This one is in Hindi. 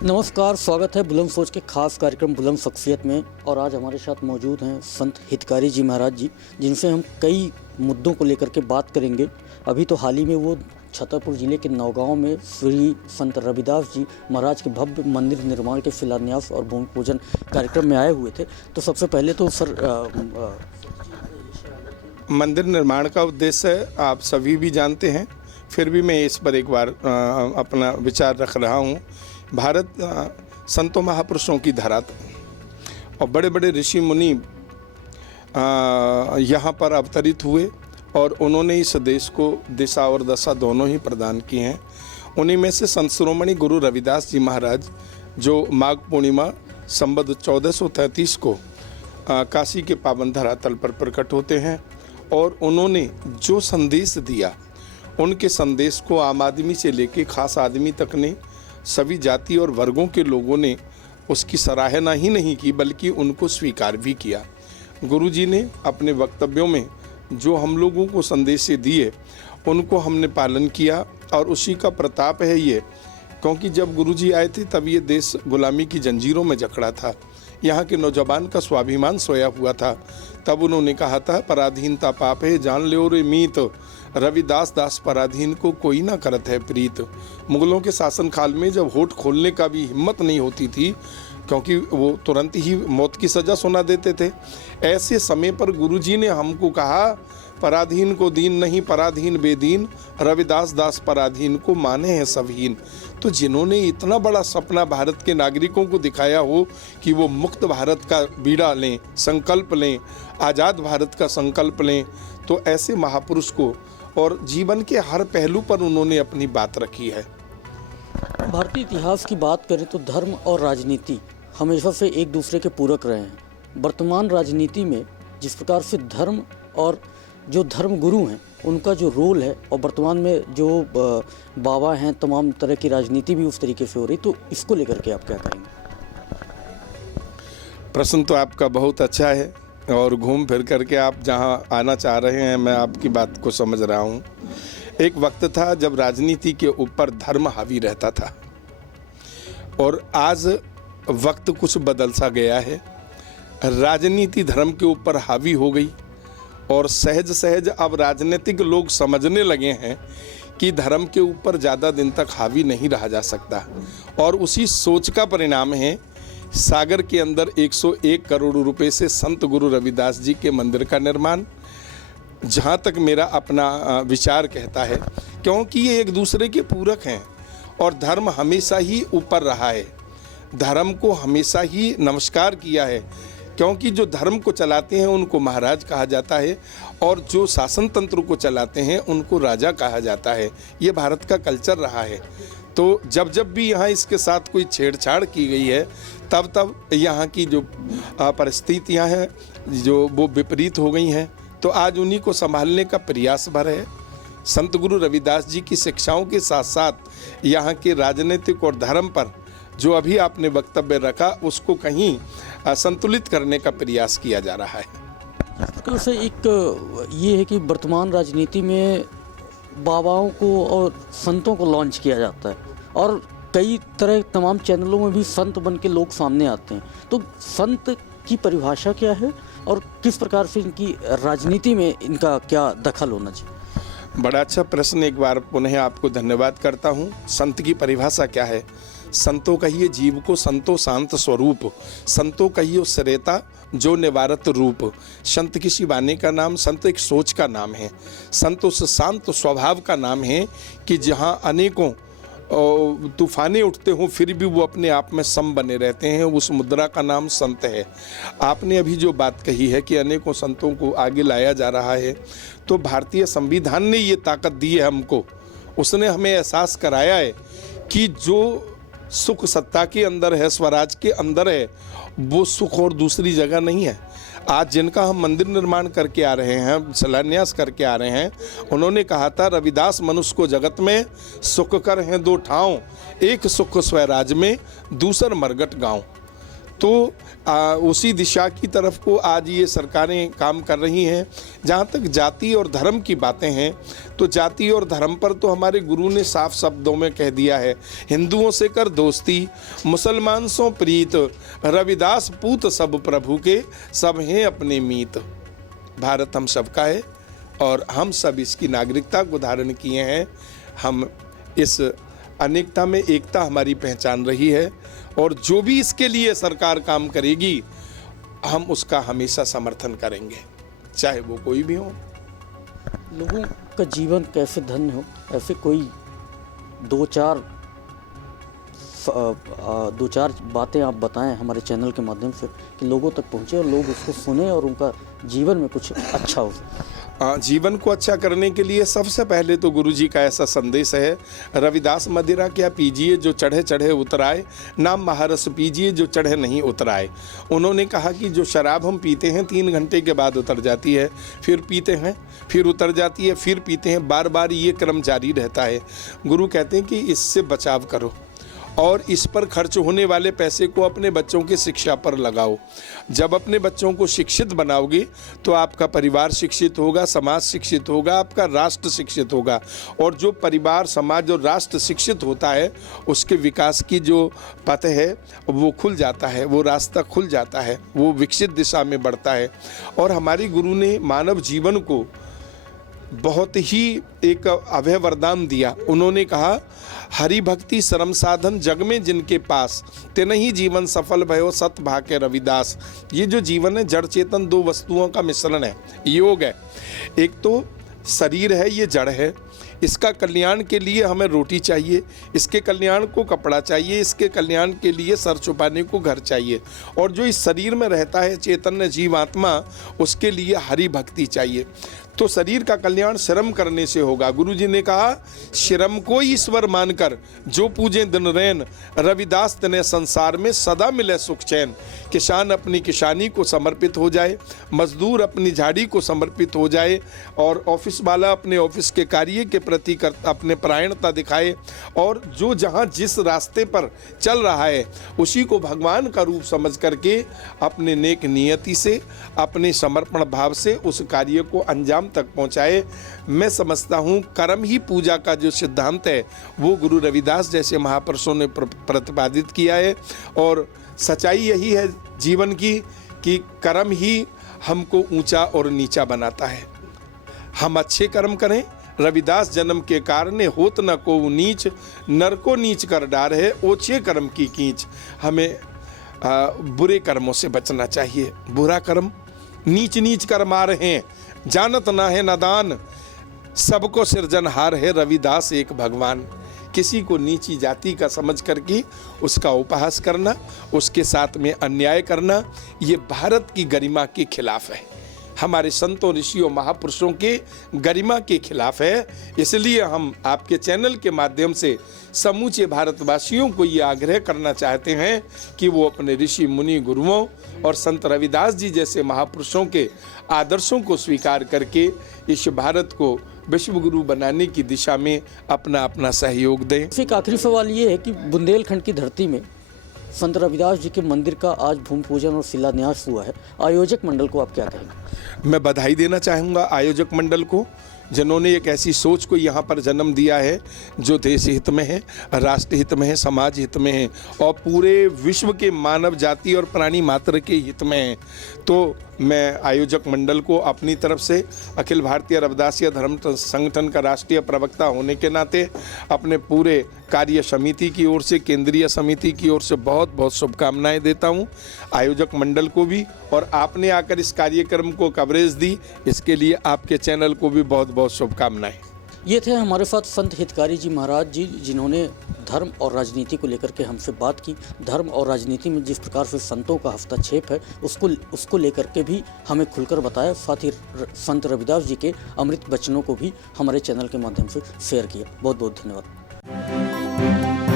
नमस्कार, स्वागत है बुलंद सोच के खास कार्यक्रम बुलंद शख्सियत में। और आज हमारे साथ मौजूद हैं संत हितकारी जी महाराज जी, जिनसे हम कई मुद्दों को लेकर के बात करेंगे। अभी तो हाल ही में वो छतरपुर जिले के नौगांव में श्री संत रविदास जी महाराज के भव्य मंदिर निर्माण के शिलान्यास और भूमि पूजन कार्यक्रम में आए हुए थे। तो सबसे पहले तो सर मंदिर निर्माण का उद्देश्य आप सभी भी जानते हैं, फिर भी मैं इस पर एक बार अपना विचार रख रहा हूँ। भारत संतों महापुरुषों की धरातल और बड़े बड़े ऋषि मुनि यहाँ पर अवतरित हुए और उन्होंने इस देश को दिशा और दशा दोनों ही प्रदान की हैं। उन्हीं में से संत शिरोमणि गुरु रविदास जी महाराज जो माघ पूर्णिमा संवत 1433 को काशी के पावन धरातल पर प्रकट होते हैं और उन्होंने जो संदेश दिया, उनके संदेश को आम आदमी से लेके खास आदमी तक ने, सभी जाति और वर्गों के लोगों ने उसकी सराहना ही नहीं की बल्कि उनको स्वीकार भी किया। गुरुजी ने अपने वक्तव्यों में जो हम लोगों को संदेश दिए उनको हमने पालन किया और उसी का प्रताप है ये, क्योंकि जब गुरुजी आए थे तब ये देश गुलामी की जंजीरों में जकड़ा था, यहाँ के नौजवान का स्वाभिमान सोया हुआ था। तब उन्होंने कहा था, पराधीनता पाप है जान लो रे मीत, रविदास दास पराधीन को कोई ना करत है प्रीत। मुगलों के शासन काल में जब होठ खोलने का भी हिम्मत नहीं होती थी, क्योंकि वो तुरंत ही मौत की सज़ा सुना देते थे, ऐसे समय पर गुरुजी ने हमको कहा, पराधीन को दीन नहीं पराधीन बेदीन, रविदास दास पराधीन को माने हैं सबहीन। तो जिन्होंने इतना बड़ा सपना भारत के नागरिकों को दिखाया हो कि वो मुक्त भारत का बीड़ा लें, संकल्प लें, आज़ाद भारत का संकल्प लें, तो ऐसे महापुरुष को और जीवन के हर पहलू पर उन्होंने अपनी बात रखी है। भारतीय इतिहास की बात करें तो धर्म और राजनीति हमेशा से एक दूसरे के पूरक रहे हैं। वर्तमान राजनीति में जिस प्रकार से धर्म और जो धर्म गुरु हैं उनका जो रोल है, और वर्तमान में जो बाबा हैं, तमाम तरह की राजनीति भी उस तरीके से हो रही, तो इसको लेकर के आप क्या कहेंगे? प्रश्न तो आपका बहुत अच्छा है और घूम फिर करके आप जहां आना चाह रहे हैं मैं आपकी बात को समझ रहा हूं। एक वक्त था जब राजनीति के ऊपर धर्म हावी रहता था और आज वक्त कुछ बदल सा गया है। राजनीति धर्म के ऊपर हावी हो गई और सहज सहज अब राजनीतिक लोग समझने लगे हैं कि धर्म के ऊपर ज़्यादा दिन तक हावी नहीं रहा जा सकता, और उसी सोच का परिणाम है सागर के अंदर 101 करोड़ रुपए से संत गुरु रविदास जी के मंदिर का निर्माण। जहाँ तक मेरा अपना विचार कहता है, क्योंकि ये एक दूसरे के पूरक हैं और धर्म हमेशा ही ऊपर रहा है, धर्म को हमेशा ही नमस्कार किया है, क्योंकि जो धर्म को चलाते हैं उनको महाराज कहा जाता है और जो शासन तंत्र को चलाते हैं उनको राजा कहा जाता है। ये भारत का कल्चर रहा है। तो जब जब भी यहाँ इसके साथ कोई छेड़छाड़ की गई है तब तब यहाँ की जो परिस्थितियाँ हैं जो वो विपरीत हो गई हैं, तो आज उन्हीं को संभालने का प्रयास भर है। संत गुरु रविदास जी की शिक्षाओं के साथ साथ यहाँ के राजनीतिक और धर्म पर जो अभी आपने वक्तव्य रखा उसको कहीं संतुलित करने का प्रयास किया जा रहा है। तो से एक ये है कि वर्तमान राजनीति में बाबाओं को और संतों को लॉन्च किया जाता है और कई तरह तमाम चैनलों में भी संत बन के लोग सामने आते हैं। तो संत की परिभाषा क्या है और किस प्रकार से इनकी राजनीति में इनका क्या दखल होना चाहिए? बड़ा अच्छा प्रश्न, एक बार पुनः आपको धन्यवाद करता हूँ। संत की परिभाषा क्या है? संतो कहिए जीव को संतो शांत स्वरूप, संतो कहिए श्रेता जो निवारत रूप। संत किसी बाने का नाम, संत एक सोच का नाम है, संत उस शांत स्वभाव का नाम है कि जहाँ अनेकों तूफानें उठते हों फिर भी वो अपने आप में सम बने रहते हैं, उस मुद्रा का नाम संत है। आपने अभी जो बात कही है कि अनेकों संतों को आगे लाया जा रहा है, तो भारतीय संविधान ने ये ताकत दी है हमको, उसने हमें एहसास कराया है कि जो सुख सत्ता के अंदर है, स्वराज के अंदर है, वो सुख और दूसरी जगह नहीं है। आज जिनका हम मंदिर निर्माण करके आ रहे हैं, शिलान्यास करके आ रहे हैं, उन्होंने कहा था, रविदास मनुष्य को जगत में सुख कर हैं दो ठाव, एक सुख स्वराज में दूसर मरगट गाँव। तो उसी दिशा की तरफ को आज ये सरकारें काम कर रही हैं। जहाँ तक जाति और धर्म की बातें हैं, तो जाति और धर्म पर तो हमारे गुरु ने साफ शब्दों में कह दिया है, हिंदुओं से कर दोस्ती, मुसलमान सो प्रीत, रविदास पूत सब प्रभु के, सब हैं अपने मीत। भारत हम सबका है और हम सब इसकी नागरिकता को धारण किए हैं। हम इस अनेकता में एकता हमारी पहचान रही है और जो भी इसके लिए सरकार काम करेगी हम उसका हमेशा समर्थन करेंगे, चाहे वो कोई भी हो। लोगों का जीवन कैसे धन्य हो, ऐसे कोई दो चार बातें आप बताएं हमारे चैनल के माध्यम से कि लोगों तक पहुंचे और लोग उसको सुने और उनका जीवन में कुछ अच्छा हो। जीवन को अच्छा करने के लिए सबसे पहले तो गुरुजी का ऐसा संदेश है, रविदास मदिरा क्या पीजिए जो चढ़े चढ़े उतराए, नाम महारस पीजिए जो चढ़े नहीं उतराए। उन्होंने कहा कि जो शराब हम पीते हैं 3 घंटे के बाद उतर जाती है, फिर पीते हैं, फिर उतर जाती है, फिर पीते हैं, बार बार ये क्रम जारी रहता है। गुरु कहते हैं कि इससे बचाव करो और इस पर खर्च होने वाले पैसे को अपने बच्चों की शिक्षा पर लगाओ। जब अपने बच्चों को शिक्षित बनाओगे तो आपका परिवार शिक्षित होगा, समाज शिक्षित होगा, आपका राष्ट्र शिक्षित होगा। और जो परिवार, समाज और राष्ट्र शिक्षित होता है उसके विकास की जो पथ है वो खुल जाता है, वो रास्ता खुल जाता है, वो विकसित दिशा में बढ़ता है। और हमारे गुरु ने मानव जीवन को बहुत ही एक अभय वरदान दिया। उन्होंने कहा, हरि भक्ति श्रम साधन जग में जिनके पास, तेन ही जीवन सफल भयो सत भाके रविदास। ये जो जीवन है जड़ चेतन 2 वस्तुओं का मिश्रण है, योग है। एक तो शरीर है, ये जड़ है, इसका कल्याण के लिए हमें रोटी चाहिए, इसके कल्याण को कपड़ा चाहिए, इसके कल्याण के लिए सर छुपाने को घर चाहिए। और जो इस शरीर में रहता है चैतन्य जीवात्मा, उसके लिए हरि भक्ति चाहिए। तो शरीर का कल्याण श्रम करने से होगा। गुरुजी ने कहा, श्रम को ईश्वर मानकर जो पूजे दिन रैन, रविदास तने संसार में सदा मिले सुख चैन। किसान अपनी किसानी को समर्पित हो जाए, मजदूर अपनी झाड़ी को समर्पित हो जाए और ऑफिस वाला अपने ऑफिस के कार्य के प्रति अपने परायणता दिखाए और जो जहाँ जिस रास्ते पर चल रहा है उसी को भगवान का रूप समझ करके अपने नेक नियति से, अपने समर्पण भाव से उस कार्य को अंजाम तक पहुंचाए। मैं समझता हूं कर्म ही पूजा का जो सिद्धांत है वो गुरु रविदास जैसे महापुरुषों ने प्रतिपादित किया है। और सच्चाई यही है जीवन की कि कर्म ही हमको ऊंचा और नीचा बनाता है। हम अच्छे कर्म करें, रविदास जन्म के कारण होत न को नीच, नर को नीच कर डार है ओछे कर्म की कींच। हमें बुरे कर्मों से बचना चाहिए। बुरा कर्म, नीच नीच कर्म आ रहे हैं, जानत ना है नादान, सबको सिरजनहार है रविदास एक भगवान। किसी को नीची जाति का समझ करके उसका उपहास करना, उसके साथ में अन्याय करना, ये भारत की गरिमा के खिलाफ है, हमारे संतों ऋषियों महापुरुषों के गरिमा के खिलाफ है। इसलिए हम आपके चैनल के माध्यम से समूचे भारतवासियों को ये आग्रह करना चाहते हैं कि वो अपने ऋषि मुनि गुरुओं और संत रविदास जी जैसे महापुरुषों के आदर्शों को स्वीकार करके इस भारत को विश्व गुरु बनाने की दिशा में अपना अपना सहयोग दें। एक आखिरी सवाल ये है कि बुंदेलखंड की धरती में संत रविदास जी के मंदिर का आज भूमि पूजन और शिलान्यास हुआ है, आयोजक मंडल को आप क्या कहेंगे? मैं बधाई देना चाहूँगा आयोजक मंडल को, जिन्होंने एक ऐसी सोच को यहाँ पर जन्म दिया है जो देश हित में है, राष्ट्र हित में है, समाज हित में है और पूरे विश्व के मानव जाति और प्राणी मात्र के हित में है। तो मैं आयोजक मंडल को अपनी तरफ से अखिल भारतीय रविदासिया धर्म संगठन का राष्ट्रीय प्रवक्ता होने के नाते अपने पूरे कार्य समिति की ओर से, केंद्रीय समिति की ओर से बहुत बहुत शुभकामनाएं देता हूं। आयोजक मंडल को भी, और आपने आकर इस कार्यक्रम को कवरेज दी, इसके लिए आपके चैनल को भी बहुत बहुत शुभकामनाएं। ये थे हमारे साथ संत हितकारी जी महाराज जी, जिन्होंने धर्म और राजनीति को लेकर के हमसे बात की। धर्म और राजनीति में जिस प्रकार से संतों का हस्तक्षेप है उसको लेकर के भी हमें खुलकर बताया। साथ ही संत रविदास जी के अमृत वचनों को भी हमारे चैनल के माध्यम से शेयर किया। बहुत बहुत धन्यवाद।